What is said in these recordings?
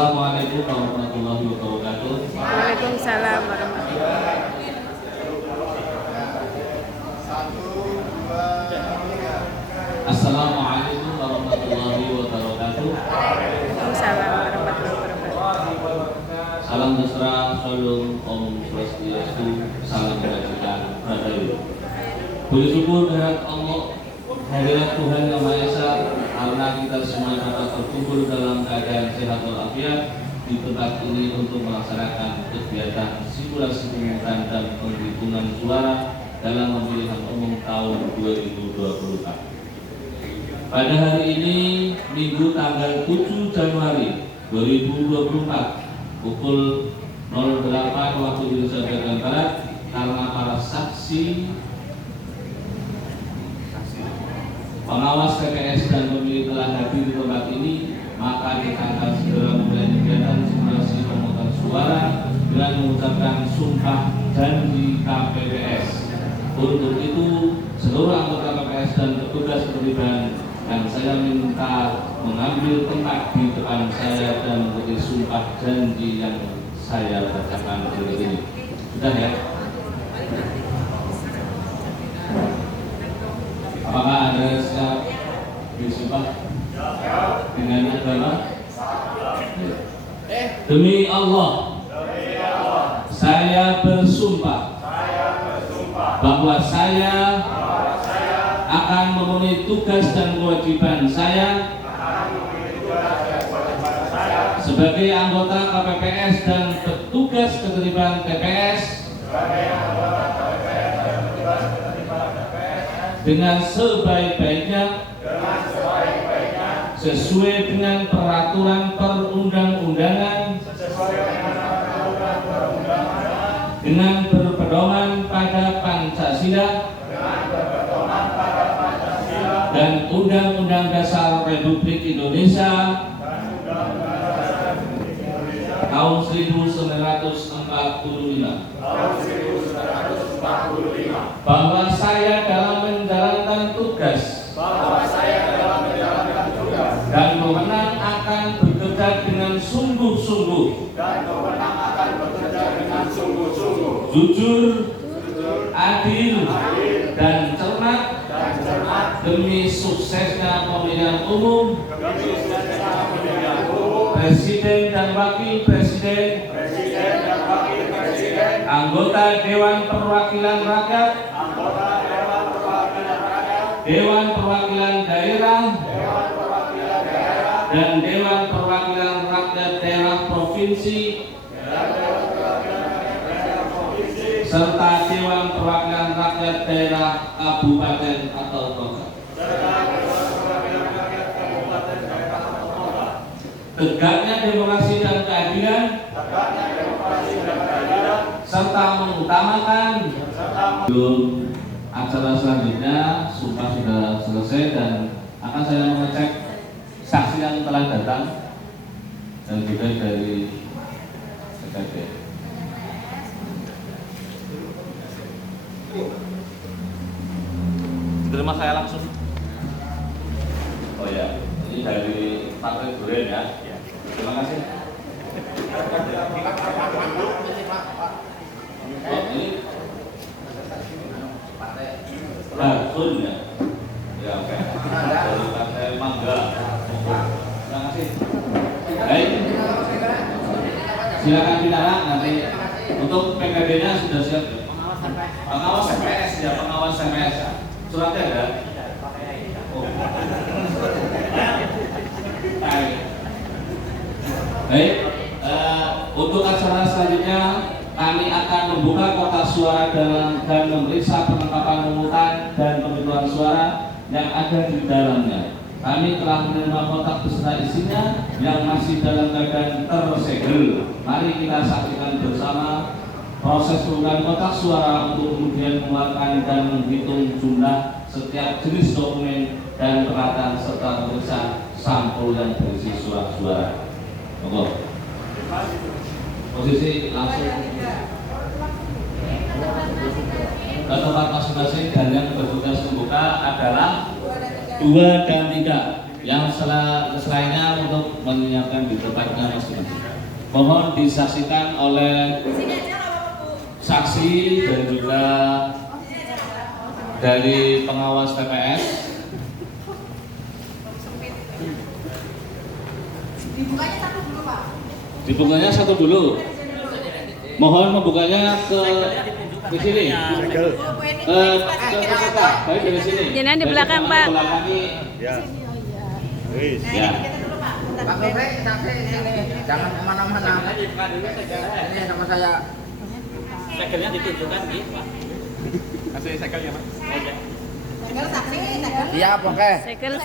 Assalamualaikum warahmatullahi wabarakatuh. Waalaikumsalam warahmatullahi Assalamualaikum warahmatullahi wabarakatuh. Waalaikumsalam warahmatullahi wabarakatuh. Salam mesra, shalom, om swastiastu, salam kebajikan, rahayu. Puji syukur kehadirat Allah, hadirat Tuhan Yang Maha Esa, karena kita semua dapat berkumpul dalam keadaan sehat walafiat di tempat ini untuk melaksanakan kegiatan simulasi pemungutan dan penghitungan suara dalam pemilihan umum tahun 2024. Pada hari ini, Minggu tanggal 7 Januari 2024, pukul 08 waktu Indonesia bagian Barat, karena para saksi, pengawas TPS dan pemilih telah hadir di tempat ini, maka kita akan segera mulai kegiatan simulasi pemungutan suara dengan mengucapkan sumpah janji KPPS. Untuk itu, seluruh anggota KPPS dan petugas keterlibatan yang saya minta mengambil tempat di depan saya dan mengikuti sumpah janji yang saya bacakan berikut ini. Sudah ya? Apakah Anda siap disumpah dengan agama? Demi Allah, saya bersumpah bahwa saya akan memenuhi tugas dan kewajiban saya sebagai anggota KPPS dan petugas keterlibatan TPS dengan sebaik-baiknya sesuai dengan peraturan perundang-undangan dengan berpedoman pada Pancasila dan Undang-Undang Dasar Republik Indonesia tahun 1945, bahwa saya dalam menjalankan tugas dan wewenang akan bekerja dengan sungguh-sungguh, jujur, adil, dan cermat demi suksesnya pemilihan umum Presiden dan Wakil Presiden, anggota Dewan Perwakilan Rakyat, Dewan Perwakilan Daerah, dan Dewan Perwakilan Rakyat Daerah Provinsi, serta Dewan Perwakilan Rakyat Daerah Kabupaten atau Kota. Tegaknya demokrasi dan keadilan, serta mengutamakan. Acara selanjutnya sumpah sudah selesai dan akan saya mengecek saksi yang telah datang dan juga dari TKP. Terima saya langsung. Oh ya, ini dari Partai Duren ya. Terima kasih. Oh, ini Basun ya. Ya oke. Dari Partai Mangga. Terima kasih. Baik. Silakan bicara nanti. Untuk PKD-nya sudah siap ya. Pengawas TPS ya, pengawas TPS. Suratnya ada? Oh. Baik, untuk acara selanjutnya kami akan membuka kotak suara dan memeriksa perlengkapan pemungutan dan penghitungan suara yang ada di dalamnya. Kami telah menerima kotak beserta isinya yang masih dalam keadaan tersegel. Mari kita saksikan bersama proses pembukaan kotak suara untuk kemudian mengeluarkan dan menghitung jumlah setiap jenis dokumen dan peralatan serta memeriksa sampul yang berisi surat-suara. Monggo. Posisi langsung ke tempat masing-masing dan yang bertugas membuka adalah 2 dan 3. Yang selainnya untuk menyiapkan di tempatnya masing-masing. Mohon disaksikan oleh saksi dan juga dari pengawas TPS. Dibukanya satu dulu. Mohon membukanya ke sini. Ke peserta. Baik dari sini. Jangan di belakang, Pak. Ya. Ya. Pak Bebe, saksi sini, jangan kemana-mana. Ini sama saya. Segelnya ditunjukkan di Pak. Kasih sekelnya, Mas. Siap, oke. Segel.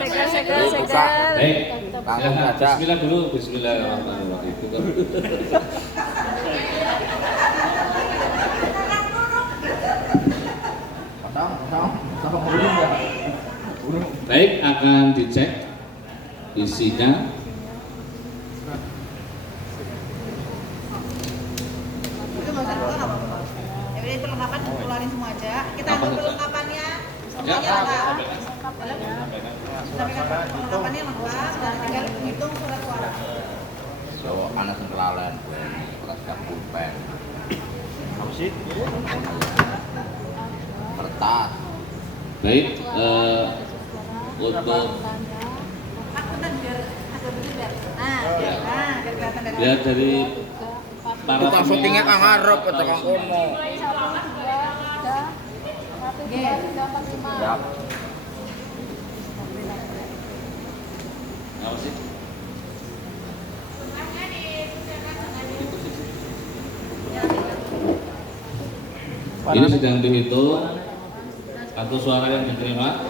Baik. Langsung Silakan. saja. Bismillah dulu. Bismillahirrahmanirrahim. Itu kan. Kosong, belum ya? Baik, akan dicek isinya. Itu nggak usah keluar apa-apa. Ya udah perlengkapan keluarin semua aja. Kita Apa ambil itu? perlengkapannya. Ya. Semuanya lengkap. Sampaikan perlengkapannya lengkap dan tinggal hitung surat suara. So, anak kelalen, beras pulpen, Apa sih? kertas. Baik, untuk Aku dan biar agak berbeda. Nah, biar kelihatan dari lihat dari para Tukang syutingnya Kang Arep, atau Kang Kono. Siap. Apa sih? Ini sedang dihitung kartu suara yang diterima.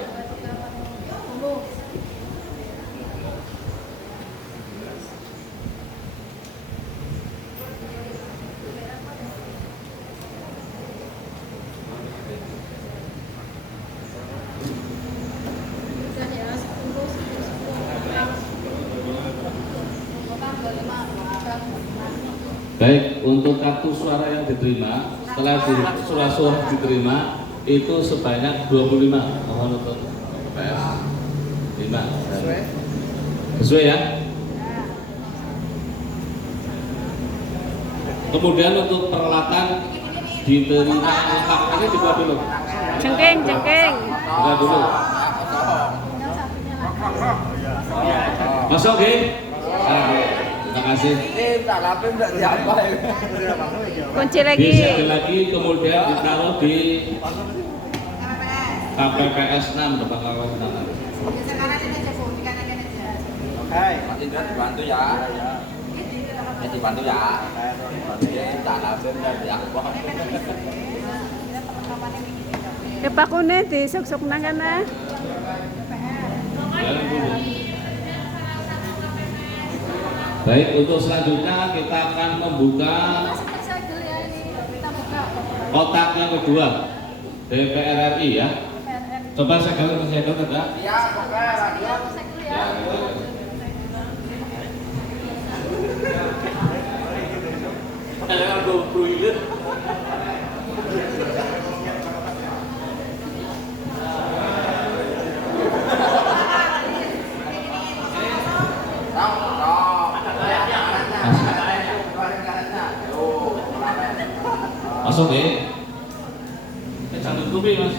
Baik, untuk kartu suara yang diterima, setelah surat diterima itu sebanyak 25. Mohon untuk PS 5. Sesuai ya? Kemudian untuk peralatan diterima lengkap ini dibuat dulu. Cengkeng. Buka dulu. Masuk, oke? Terima kasih. Tak lapin enggak siapa ya. Kunci lagi. Disegel lagi kemudian ditaruh di KPPS 6 depan kawan tangan. sekarang ini aja, Bu. Di kanan aja. Oke. Mas Indra dibantu ya. Ya dibantu ya. Ya tak lapin enggak siapa. Ke Pak Kune di sok-sok nang kana. Jalan dulu. Baik, untuk selanjutnya kita akan membuka kotak yang kedua DPR RI ya. Coba segel enggak? Ya, oke, lanjut. Ya. Jangan goblok. Masuk ya. Jangan tutupi Mas.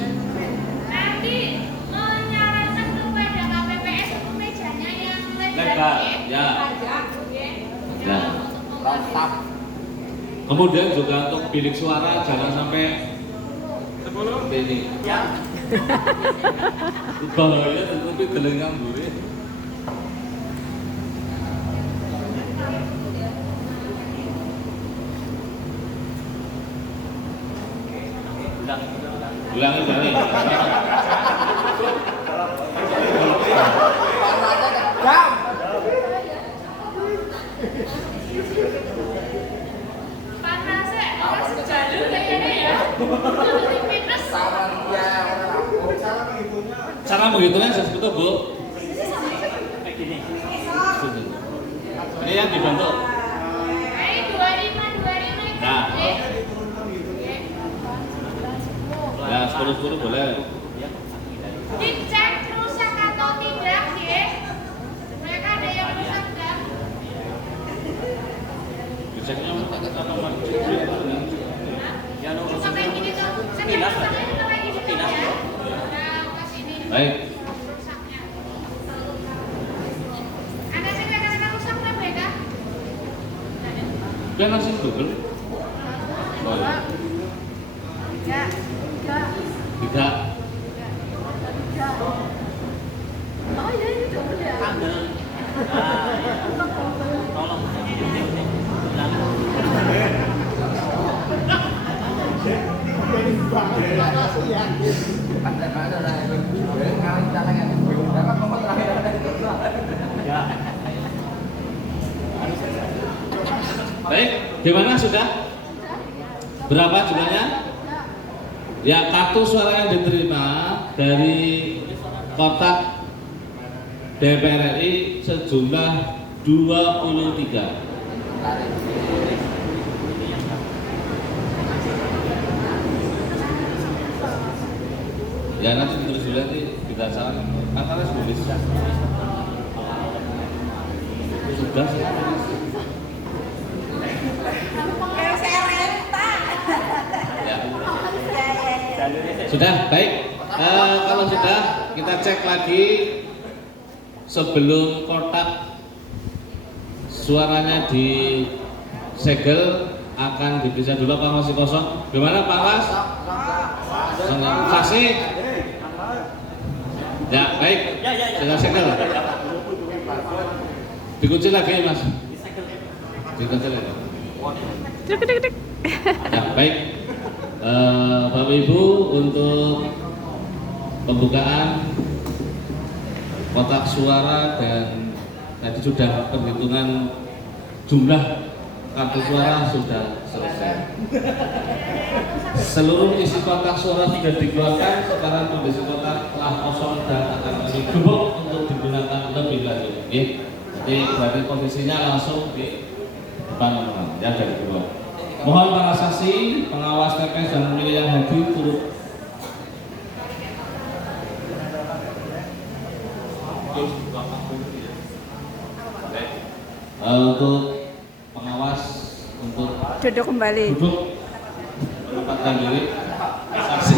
Nanti menyarankan kepada KPPS untuk mejanya yang Lebar, ya. Ya. Lengkap. Kemudian juga untuk bilik suara jangan sampai seperti ini. Ya. Bahaya tetapi telengang gue. Ulangi kali. Panasnya kejam. panasnya harus jalur kayaknya ya. Tutup fitness. Saran dia orang aku. Cara menghitungnya seperti itu, Bu. Ini yang dibantu. Ayo 25 itu. Nah. Ya, 10 boleh. Dicek rusak atau tidak, ya? Ceknya nomor yang Bisa kayak gini tuh. Sekilas kayak gini tuh ya. Nah, pas ini. Baik. Rusaknya. Ada sih kata-kata rusak lah mereka. Kan langsung Google. Boleh. Ya. Tidak. Oh iya itu udah. tanggal. Tolong. Baik, gimana sudah? Berapa jumlahnya? Ya, kartu suara yang diterima dari kotak DPR RI sejumlah 23. Ya nanti ditulis dulu nanti kita salah antara tulis. Sudah sih. Kayak saya renta. Ya. Sudah, baik. Kalau sudah, kita cek lagi sebelum kotak suaranya disegel akan diperiksa dulu apa masih kosong. Gimana Pak Mas? Saksi? Ya, baik. Sudah segel. Dikunci lagi Mas. Dikunci lagi. Dek. Ya, baik. Bapak Ibu, untuk pembukaan kotak suara dan tadi sudah perhitungan jumlah kartu suara sudah selesai. Seluruh isi kotak suara sudah dikeluarkan, sekarang kondisi kotak telah kosong dan akan kami gembok untuk digunakan lebih lanjut. Jadi berarti posisinya langsung di depan teman-teman yang dari gembok. Mohon para saksi, pengawas TPS dan pemilih yang hadir turut untuk pengawas untuk Duduk kembali. duduk menempatkan diri, saksi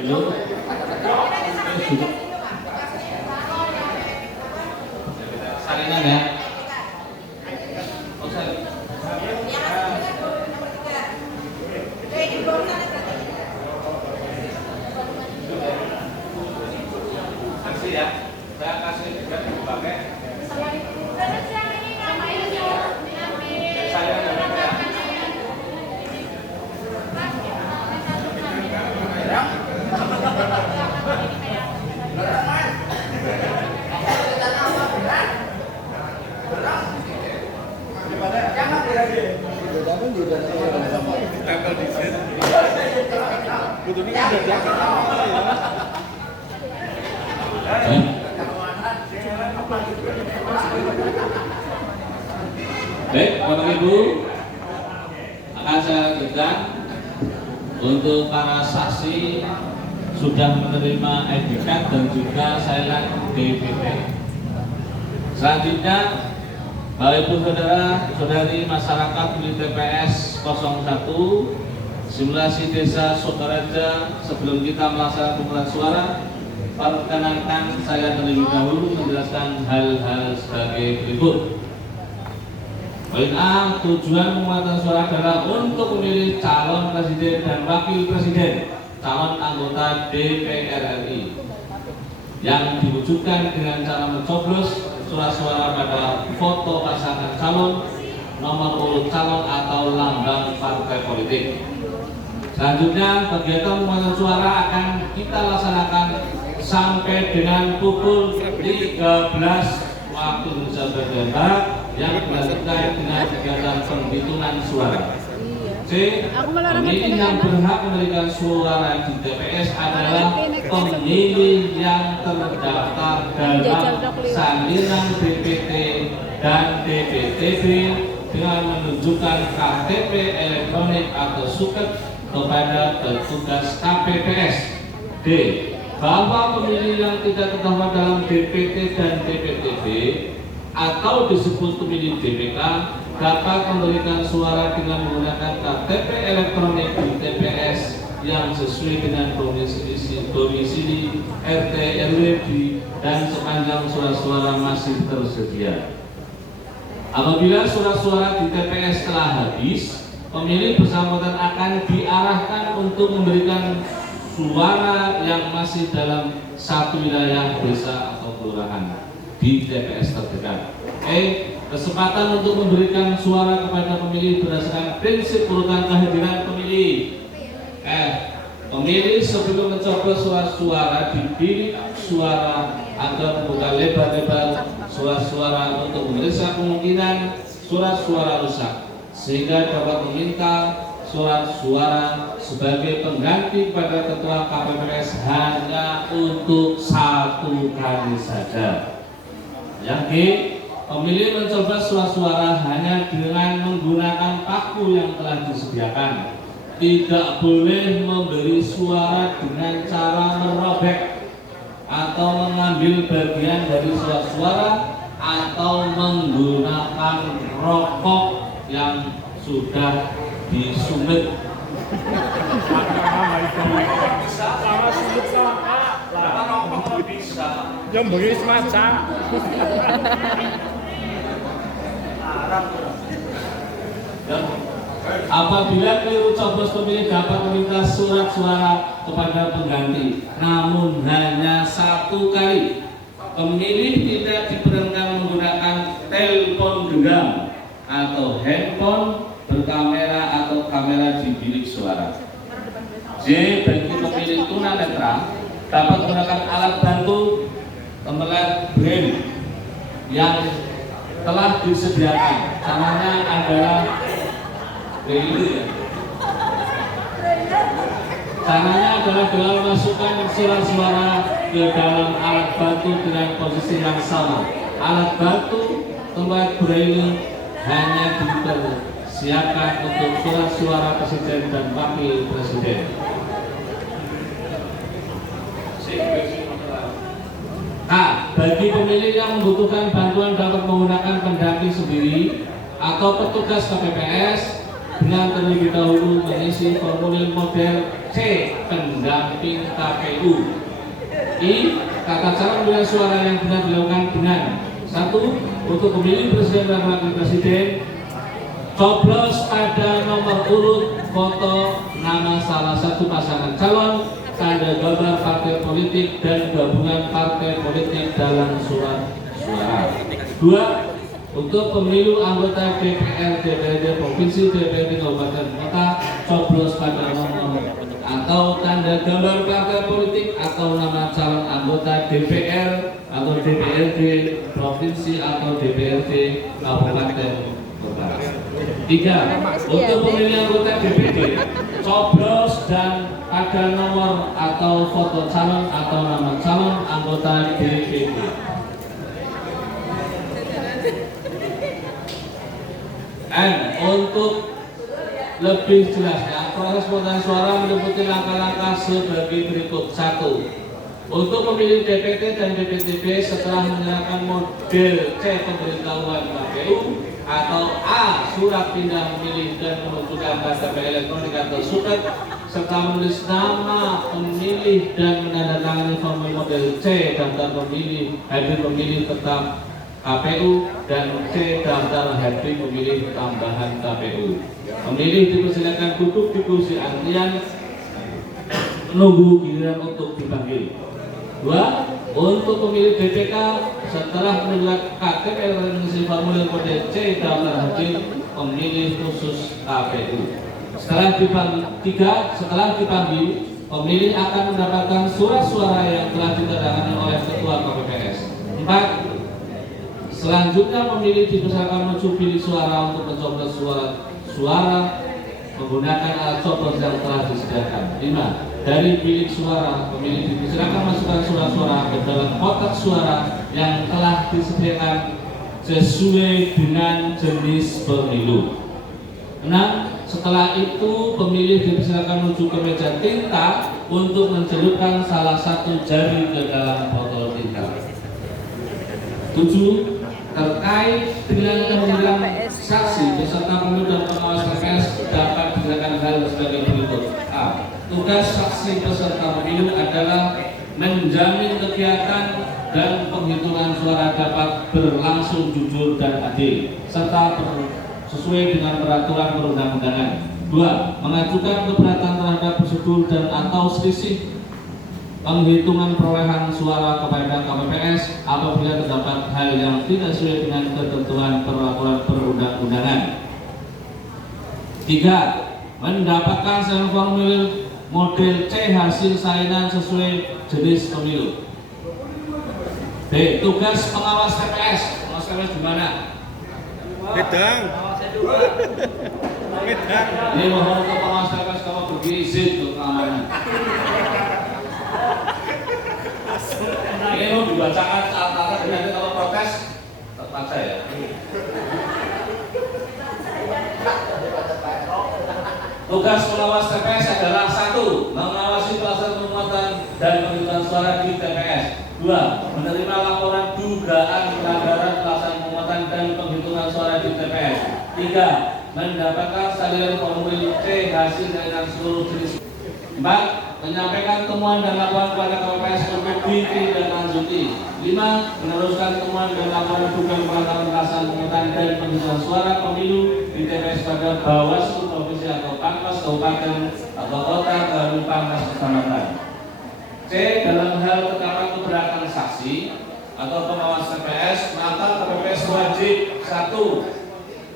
dulu duduk salinan ya. Oh, salin. Saksi ya, saya kasih juga dipakai. Terus yang ini ngapain tuh? Diambil. Saya baik, Bapak Ibu, akan saya lanjutkan untuk para saksi sudah menerima ID card dan juga silent DPT. Selanjutnya, Bapak Ibu Saudara-saudari masyarakat milik TPS 01 simulasi desa Sokaraja, sebelum kita melaksanakan pemungutan suara, perkenankan saya terlebih dahulu menjelaskan hal-hal sebagai berikut. Poin A, tujuan pemungutan suara adalah untuk memilih calon presiden dan wakil presiden, calon anggota DPR RI yang diwujudkan dengan cara mencoblos surat suara pada foto pasangan calon, nomor urut calon atau lambang partai politik. Selanjutnya, kegiatan pemungutan suara akan kita laksanakan sampai dengan pukul 13 waktu Indonesia bagian Barat yang dilanjutkan dengan kegiatan penghitungan suara. C. Pemilih yang berhak memberikan suara di TPS adalah pemilih yang terdaftar dalam salinan DPT dan DPTB dengan menunjukkan KTP elektronik atau suket kepada petugas KPPS. D. Bahwa pemilih yang tidak terdaftar dalam DPT dan DPTB atau disebut pemilih DPK dapat memberikan suara dengan menggunakan KTP elektronik di TPS yang sesuai dengan domisili RT RW dan sepanjang surat suara masih tersedia. Apabila surat suara di TPS telah habis, pemilih bersangkutan akan diarahkan untuk memberikan suara yang masih dalam satu wilayah desa atau kelurahan di TPS terdekat. Kesempatan untuk memberikan suara kepada pemilih berdasarkan prinsip urutan kehadiran pemilih. Pemilih sebelum mencoblos suara di bilik suara agar membuka lebar-lebar surat suara untuk memeriksa kemungkinan surat suara rusak, sehingga dapat meminta surat suara sebagai pengganti pada ketua KPPS hanya untuk 1 kali saja. Yang G, pemilih mencoba surat suara hanya dengan menggunakan paku yang telah disediakan. Tidak boleh memberi suara dengan cara merobek atau mengambil bagian dari surat suara atau menggunakan rokok yang sudah disumit. Yang beri semacam. Apabila keliru coblos, pemilih dapat meminta surat suara kepada pengganti, namun hanya 1 kali. Pemilih tidak diperkenankan menggunakan telepon genggam atau handphone berkamera atau kamera di bilik suara. J, bagi pemilih tunanetra dapat menggunakan alat bantu tempelet braille yang telah disediakan. Caranya adalah caranya adalah dengan memasukkan surat suara ke dalam alat bantu dengan posisi yang sama. Alat bantu tempat braille hanya dipersiapkan untuk surat suara presiden dan wakil presiden. Bagi pemilih yang membutuhkan bantuan dapat menggunakan pendamping sendiri atau petugas KPPS dengan terlebih dahulu mengisi formulir model C, pendamping KPU. I, tata cara pemilihan suara yang benar dilakukan dengan 1. Untuk pemilih presiden dan wakil presiden, coblos pada nomor urut foto nama salah satu pasangan calon, tanda gambar partai politik dan gabungan partai politik dalam surat suara. 2. Untuk pemilu anggota DPR, DPRD Provinsi, DPRD Kabupaten Kota, coblos pada nomor atau tanda gambar partai politik atau nama calon anggota DPR atau DPRD Provinsi atau DPRD Kabupaten Kota. 3. Untuk pemilihan anggota DPD, coblos dan pada nomor atau foto calon atau nama calon anggota DPD. Untuk lebih jelasnya, proses pemungutan suara meliputi langkah-langkah sebagai berikut. 1. Untuk memilih DPT dan DPTB setelah menyerahkan model C pemberitahuan KPU atau A surat pindah memilih dan menunjukkan KTP elektronik atau suket serta menulis nama pemilih dan menandatangani formulir model C daftar pemilih hadir pemilih tetap KPU dan C daftar hadir pemilih tambahan KPU. Pemilih dipersilakan duduk di kursi antrian menunggu giliran untuk dipanggil. 2. Untuk pemilih DPK setelah menunjukkan KTP elektronik formulir model C daftar hadir pemilih khusus KPU. Setelah dipanggil, pemilih akan mendapatkan surat suara yang telah ditandatangani oleh ketua KPPS. 4. Selanjutnya pemilih dipersilakan menuju bilik suara untuk mencoblos suara menggunakan alat coblos yang telah disediakan. 5. Dari bilik suara, pemilih dipersilakan masukkan surat suara ke dalam kotak suara yang telah disediakan sesuai dengan jenis pemilu. 6. Setelah itu pemilih dipersilakan menuju ke meja tinta untuk mencelupkan salah satu jari ke dalam botol tinta. 7. Terkait dengan pemilihan saksi beserta pemilu dan pengawas TPS dapat dilakukan hal sebagai berikut. A. Tugas saksi peserta pemilu adalah menjamin kegiatan dan penghitungan suara dapat berlangsung jujur dan adil serta sesuai dengan peraturan perundang-undangan. 2. Mengajukan keberatan terhadap prosedur dan atau selisih penghitungan perolehan suara kepada KPPS apabila terdapat hal yang tidak sesuai dengan ketentuan peraturan perundang-undangan. 3. Mendapatkan sampel formulir model C hasil salinan sesuai jenis pemilu. B. Tugas pengawas TPS. Pengawas TPS di mana? Medang. Medang. Ini mohon ke pengawas TPS kalau pergi izin untuk keamanan. Ini mau dibacakan saat-saat nanti kalau protes terpaksa ya. Tugas pengawas TPS adalah 1. Mengawasi pelaksanaan pemungutan dan penghitungan suara di TPS. 2. Menerima laporan dugaan pelanggaran pelaksanaan pemungutan dan penghitungan suara di TPS. 3. Mendapatkan salinan formulir C hasil salinan seluruh jenis. 4. Menyampaikan temuan dan laporan kepada KPPS untuk ditindaklanjuti. 5. Meneruskan temuan dan laporan dugaan pelanggaran pelaksanaan pemungutan dan penghitungan suara pemilu di TPS pada Bawaslu provinsi atau Pangkas kabupaten atau kota baru Pangkas kecamatan. C. Dalam hal ketetapan keberatan saksi atau pengawas TPS, maka KPPS wajib 1.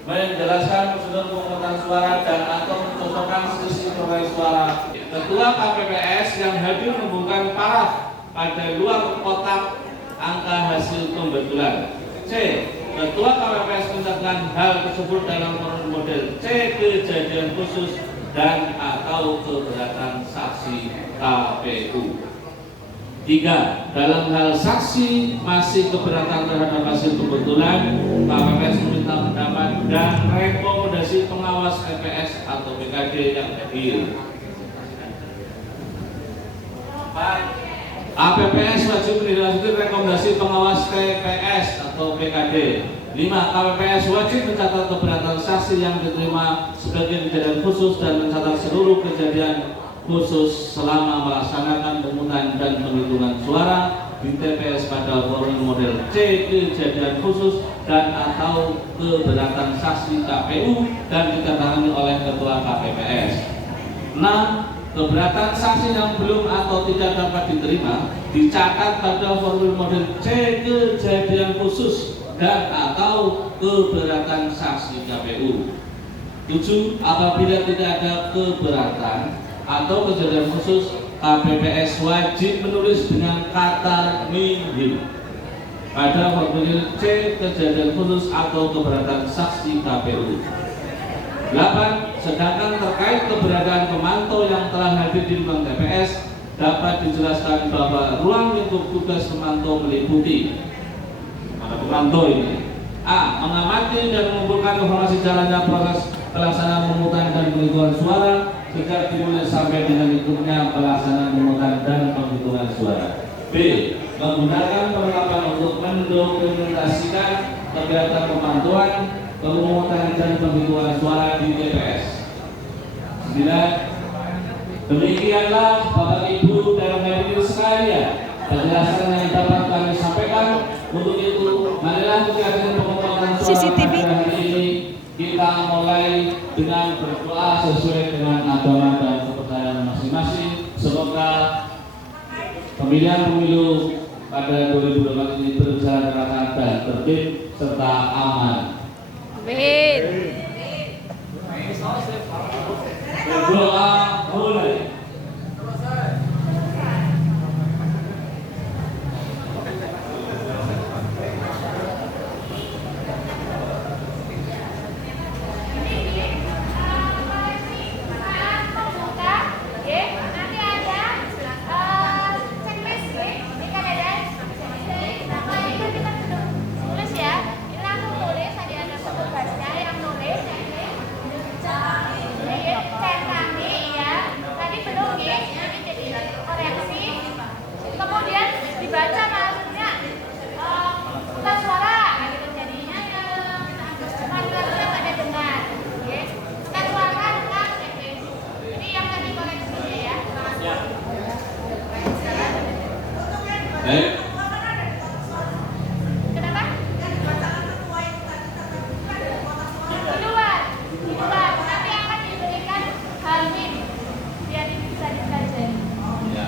Menjelaskan prosedur pemungutan suara dan atau mencocokkan selisih perolehan suara. Ketua KPPS yang hadir membuka paraf pada luar kotak angka hasil pembetulan. C. Ketua KPPS mencatatkan hal tersebut dalam formulir model C kejadian khusus dan atau keberatan saksi KPU. 3. Dalam hal saksi masih keberatan terhadap hasil pembetulan, KPPS meminta pendapat dan rekomendasi pengawas TPS atau PKD yang hadir. 4. APPS wajib menindaklanjuti rekomendasi pengawas TPS atau PKD. 5. KPPS wajib mencatat keberatan saksi yang diterima sebagai kejadian khusus dan mencatat seluruh kejadian khusus selama melaksanakan pemungutan dan penghitungan suara di TPS pada formulir model C kejadian khusus dan atau keberatan saksi KPU dan ditandatangani oleh Ketua KPPS. 6. Keberatan saksi yang belum atau tidak dapat diterima dicatat pada formulir model C kejadian khusus dan atau keberatan saksi KPU. 7. Apabila tidak ada keberatan atau kejadian khusus, KPPS wajib menulis dengan kata nihil pada formulir C kejadian khusus atau keberatan saksi KPU. 8. Sedangkan terkait keberadaan pemantau yang telah hadir di ruang TPS dapat dijelaskan bahwa ruang lingkup tugas pemantau meliputi mana pemantau ini? A. Mengamati dan mengumpulkan informasi jalannya proses pelaksanaan pemungutan dan penghitungan suara sejak dimulai sampai dengan ikutnya pelaksanaan pemungutan dan penghitungan suara. B. Menggunakan perlengkapan untuk mendokumentasikan kegiatan pemantauan, pemungutan dan penghitungan suara di TPS. 9. Demikianlah Bapak Ibu dan hadirin sekalian penjelasan yang dapat kami sampaikan. Untuk itu, marilah kegiatan pemungutan suara pada hari ini kita mulai dengan berdoa sesuai dengan agama dan kepercayaan masing-masing. Semoga pemilihan pemilu pada 2024 ini berjalan lancar dan tertib serta aman. Amin. Berdoa mulai. Cek kami ya. Baik. Kenapa? Di luar. Nanti akan diberikan halmin biar bisa dipelajari. Ya.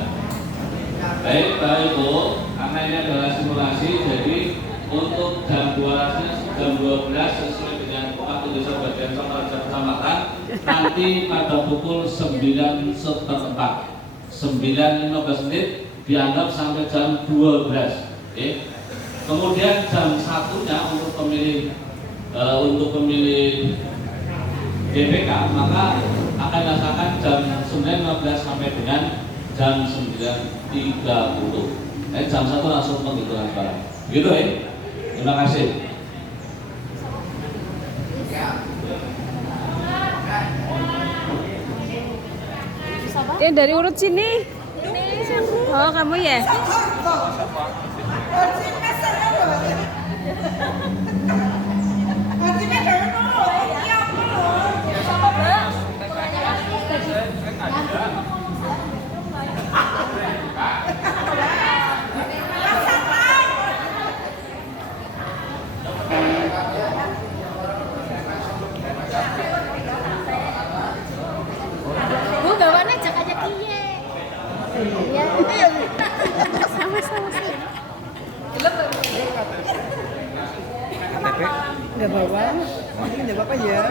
Baik, Bapak Ibu, karena ini adalah simulasi, jadi untuk jam 12 sesuai dengan waktu desa bagian kecamatan nanti pada pukul 9.04 9.15 menit dianggap sampai jam 12. Oke. Kemudian jam 1-nya untuk pemilih DPK maka akan dilaksanakan jam 9.15 sampai dengan jam 9.30. Jam 1 langsung penghitungan suara. Begitu ya? Terima kasih. Dari urut sini. Oh, kamu ya? Bu, gawane ajak-ajak kiye. Iya. Sama-sama. Nggak bawa, nggak apa-apa ya.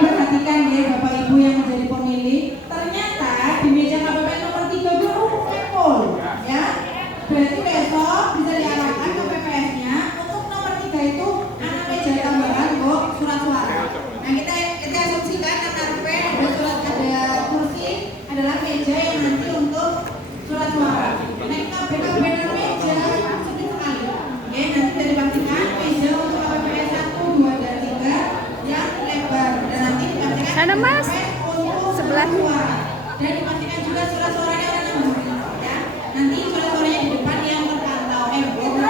Perhatikan ya Bapak Ibu yang menjadi pemilih, ternyata di meja KPPS nomor 3 itu full ya. Berarti besok bisa diarahkan ke PPS-nya untuk nomor 3 itu ada meja tambahan kok surat suara. Nah kita asumsikan KRP ada surat, ada kursi adalah meja yang nanti untuk surat suara. Nah KPPS meja sedikit sekali. Ya nanti bisa dipastikan meja untuk KPPS 1, 2, dan 3 yang lebar dan nanti dipastikan Sana, Mas. Sebelah. dan dipastikan juga surat suaranya ada 6 ya. Nanti surat suaranya di depan yang terpantau gitu ya.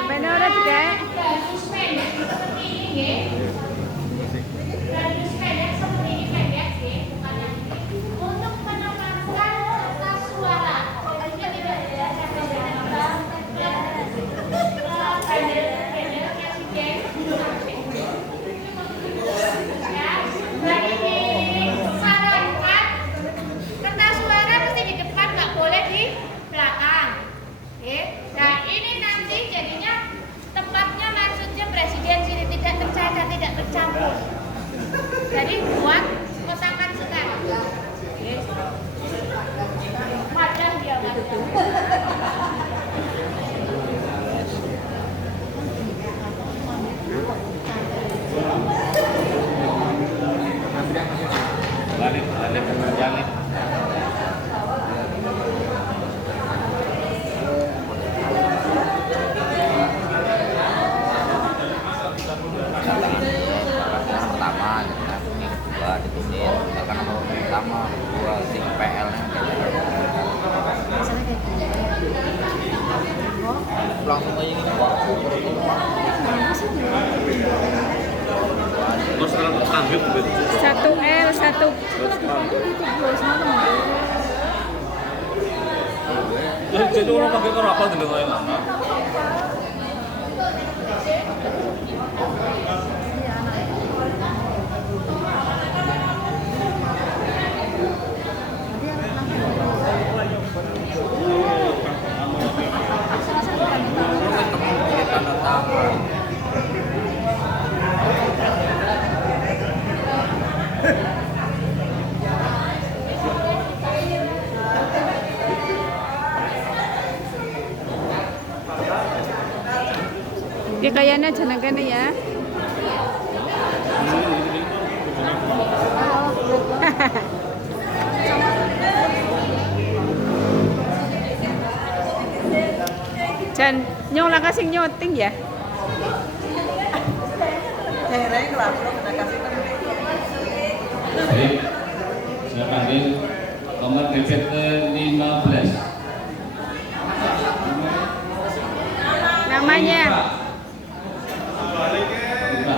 Apa ini orang juga? Radius pendek seperti ini, nggih. Radius pendek seperti ini pendek, nggih, bukan yang ini. Untuk menempatkan kertas suara, tentunya tidak ada pendek-pendeknya si geng. Ya, dan ini sarankan kertas suara mesti di depan, nggak boleh di belakang. Oke. Nah ini nanti jadinya tempatnya maksudnya presiden sini tidak tercacat, tidak tercampur. Jadi buat kotakan sekali. Wadah dia wadah. Balik. Pertama, ini kedua ditulis, misalkan nomor pertama, kedua, sing PL nya langsung aja gini Pak. Terus sekarang tanggap gitu. 1L 1. Jadi orang pakai itu apa dulu kayak mana? Tanda tangan. Ya kayaknya jeneng kene ya. Jan, nyong lah kasih nyoting ya. Daerahnya kelapa kena kasih Baik, saya panggil nomor DPT 15. Namanya. Buka.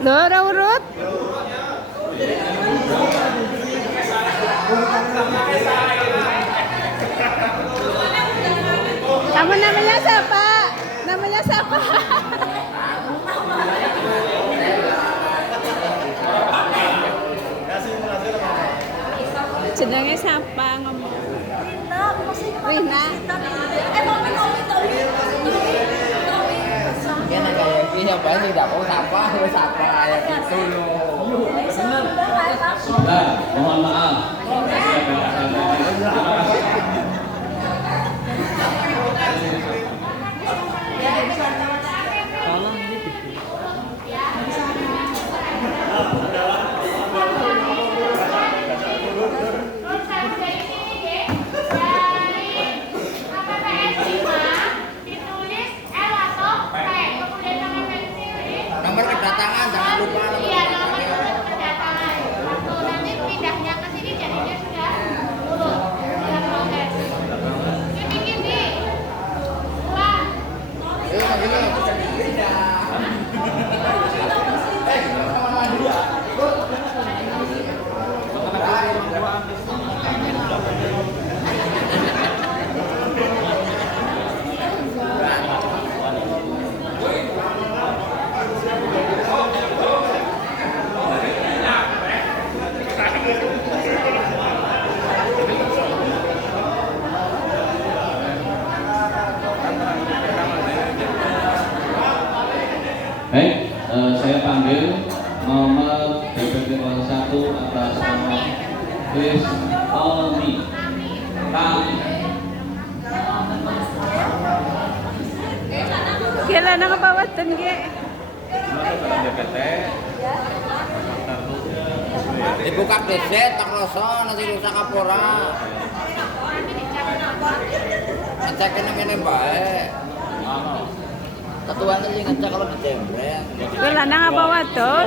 Loh, udah urut. Kamu namanya siapa? Namanya siapa? Jenenge siapa ngomong? Rina. Kan kayak gini apa sih tidak mau sapa kayak gitu loh. Sebentar, mohon maaf. Saya katakan tadi. Terima kasih. Terus harus dari sini deh. Dari KPPS 5 ditulis L atau P. Kemudian nomor pensil ini. Nomor kedatangan jangan lupa. Iya, nomor kedatangan. Satu, nanti pindahnya ke sini jadinya sudah lurus. Sudah proses. Ini bikin di. Dua. Baik, saya panggil nomor DPT 01 atas nama Chris Tommy. Tami. Kailan na kapawatan ge? Dibuka DC terloso nanti rusak kapora. Ngecekin ini baik. Ketuanya sih ngecek kalau dijemret. Kailan na kapawatan?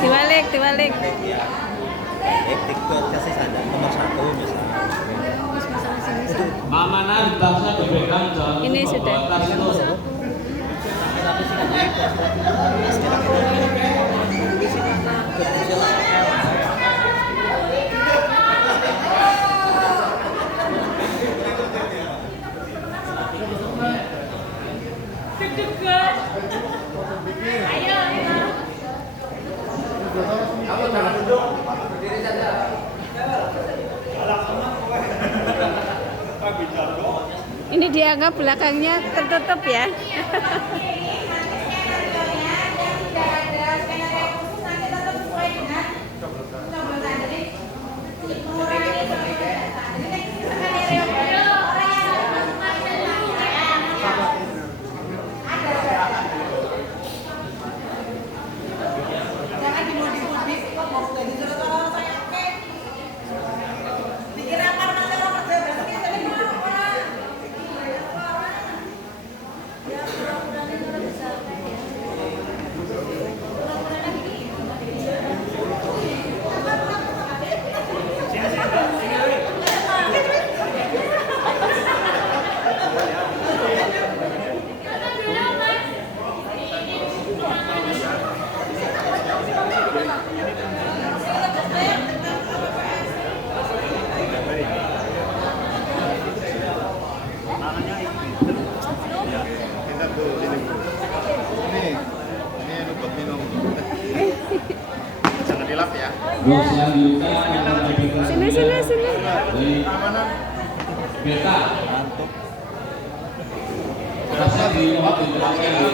Diwalik, diwalik. TikTok kasih sadar nomor 1 misalnya. Mamanan tasnya dipegang jangan Ini lupa sudah. bawa tas itu. Ayo, ayo. Kamu jangan duduk, berdiri saja. Ini dianggap belakangnya tertutup ya. Jangan dimudi-mudi, kok mau jadi saudara saya oke. Dikira karena saya mau kerja berarti saya mau apa? Ya, mudah-mudahan ini bisa Terus selanjutnya nomor DPT 9 Sini, sini, sini. dari Beta. Tasnya di nomor DPT ditinggal.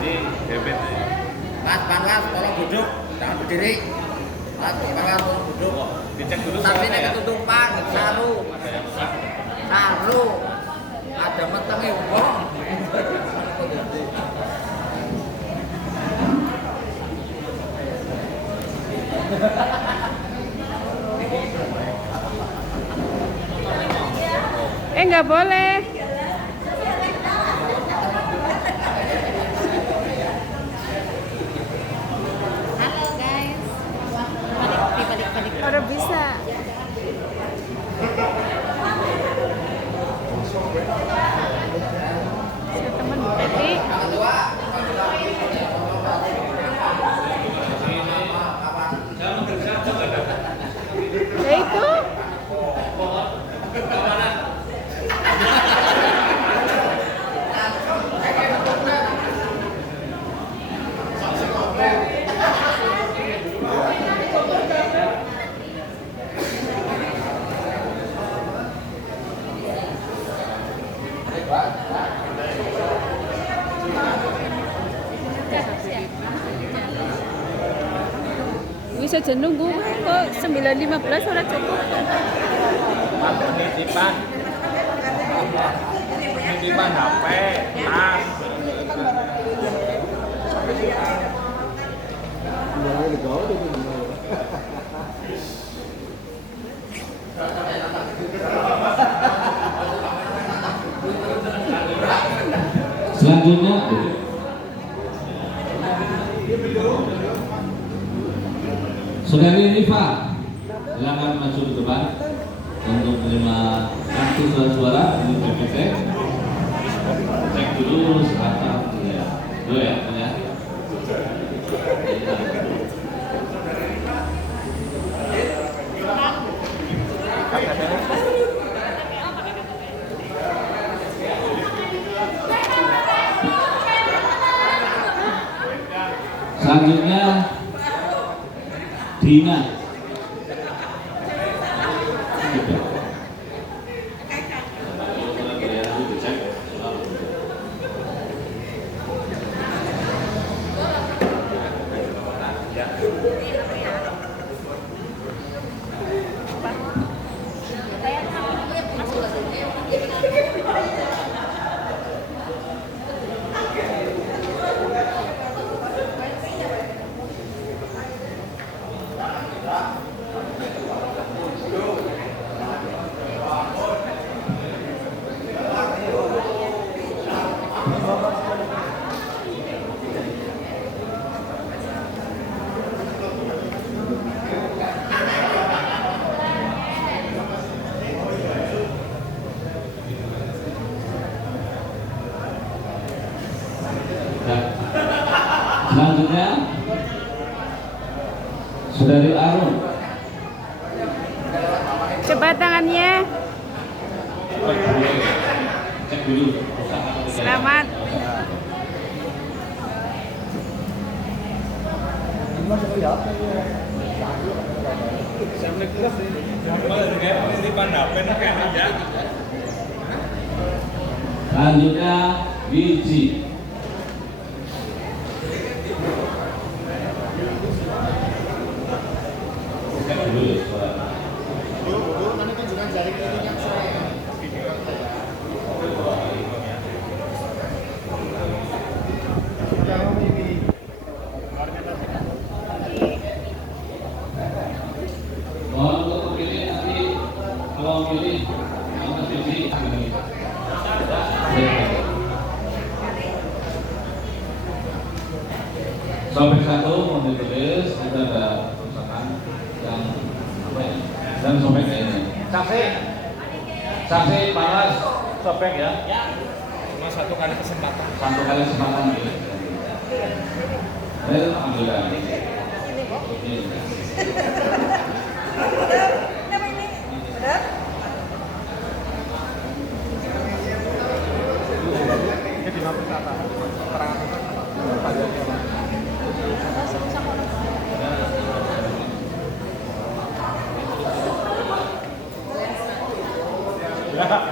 Ini DPT. Mas, panas, tolong duduk, jangan berdiri. Nanti kalian turun duduk. Dicek dulu Tapi suaranya nek ya. ketutupan, saru. Saru. Ada metenge wong. Nggak boleh. Halo guys. Balik. Orang bisa. Teman berarti. Ya itu. Bisa jenuh gue kok 9.15 orang cukup. Titipan HP, tas. Selanjutnya Saudari Rifa, silakan masuk ke depan untuk menerima kartu suara di PPT. Cek dulu silakan. Dulu ya. Selanjutnya Dina. Selanjutnya Saudari Arun. Coba tangannya. Cek dulu. Selamat. Selanjutnya Wiji. Cek dulu ya suara. Mohon untuk memilih nanti kalau memilih nomor Wiji. Sobek satu mau ditulis, kita ada tulisan yang apa ya? Dan sobek ini. Saksi panas sobek ya. Cuma satu kali kesempatan. Satu kali kesempatan ya. Baik, alhamdulillah. Ini. Ya.